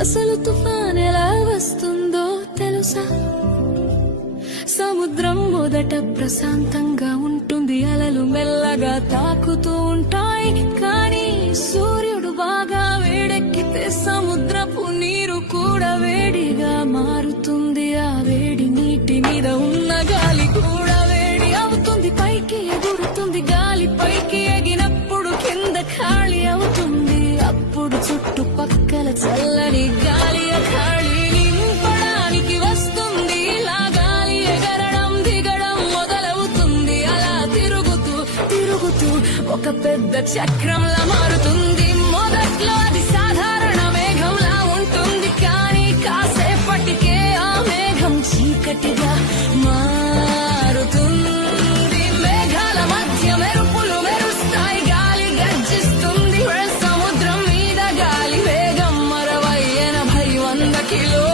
అసలు తుఫాన్ ఎలా వస్తుందో తెలుసా? సముద్రం మొదట ప్రశాంతంగా ఉంటుంది, అలలు మెల్లగా తాకుతూ ఉంటాయి. కానీ సూర్యుడు బాగా వేడెక్కితే సముద్రపు నీరు కూడా వేడిగా మారుతుంది. ఆ వేడి నీటి మీద ఉన్న గాలి కూడా వేడి అవుతుంది, పైకి ఎగురుతుంది. గాలి పైకి ఎగినప్పుడు కింద ఖాళీ అవుతుంది. అప్పుడు చుట్టుపక్కల చల్లని గాలి ఆ ఖాళీని నింపడానికి వస్తుంది. ఇలా గాలి ఎగరడం దిగడం మొదలవుతుంది. అలా తిరుగుతూ తిరుగుతూ ఒక పెద్ద చక్రంలా మారుతుంది. మొదట్లో అది సాధారణ మేఘంలా ఉంటుంది, కానీ కాసేపటికే ఆ మేఘం చీకటిగా మారుతుంది. మేఘాల మధ్య మెరుపులు మెరుస్తాయి, గాలి గర్జిస్తుంది. సముద్రం మీద గాలి వేగం 60-80-100 కిలో